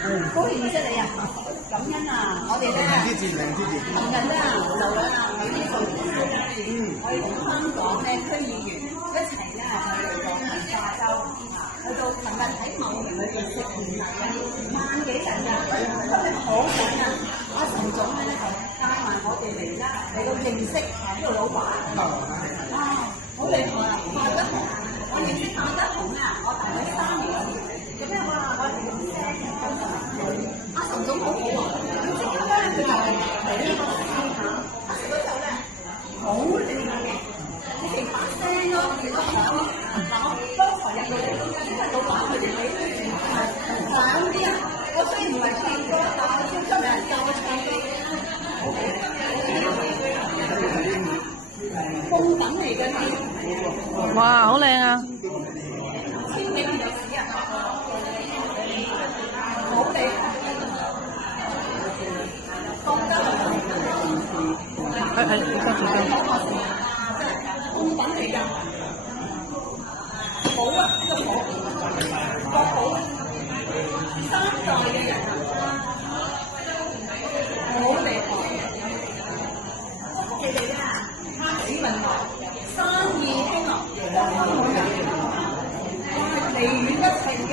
好認識你啊！感恩啊！我哋咧，琴日咧就咧喺呢度，我哋同香港咧區議員一齊咧去到文化州去到琴日喺茂名裏邊食年禮啊，10,000幾人㗎，今日好緊啊！阿陳總咧就帶埋我哋嚟啦，嚟到認識呢個老闆。哇！好厲害啊！范德洪，我認識范德洪啊，我大佢3年。咁咧哇，我哋用聲阿陳總好好啊！咁即刻咧佢就嚟呢個試下，一食嗰時候咧好靚嘅，你成把聲咯，見到響咯。嗱，我剛才入到嚟，因為老闆佢哋喺響啲啊，我雖然唔係唱歌，但我超級有人教我唱歌，好好。貢品嚟嘅添。哇，好靚啊！千幾年歷史啊！好厲害，貢得係，你收住先。貢品嚟㗎，好啊！呢個好，國寶3代嘅人啊，好厲害！你哋咧，客似雲來，生意興隆，離遠一切嘅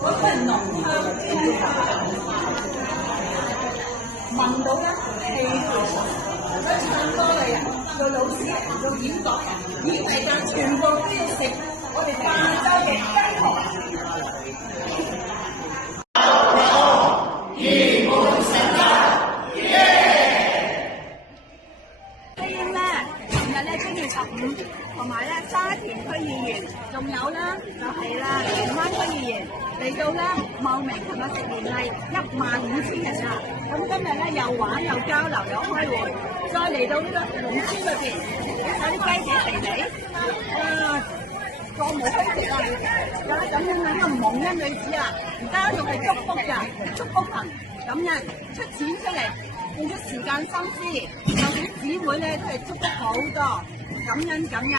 嗰份濃香飄聞到咧氣氛，想唱歌嘅人，做老師人，做演講人，演藝界全部都要食我哋亞洲嘅雞河。同埋咧沙田區議員，仲有咧就係啦荃灣區議員嚟到咧茂名，琴日食年禮15,000人啊！咁今日咧又玩又交流又開會，再嚟到呢個農村裏邊，有啲雞仔肥肥，座無虛席啊！有啲感恩啊，呢個蒙恩女子啊，而家仲係祝福㗎，祝福行感恩出錢出嚟，用咗時間心思，有啲姊妹咧都係祝福好多，感恩感恩。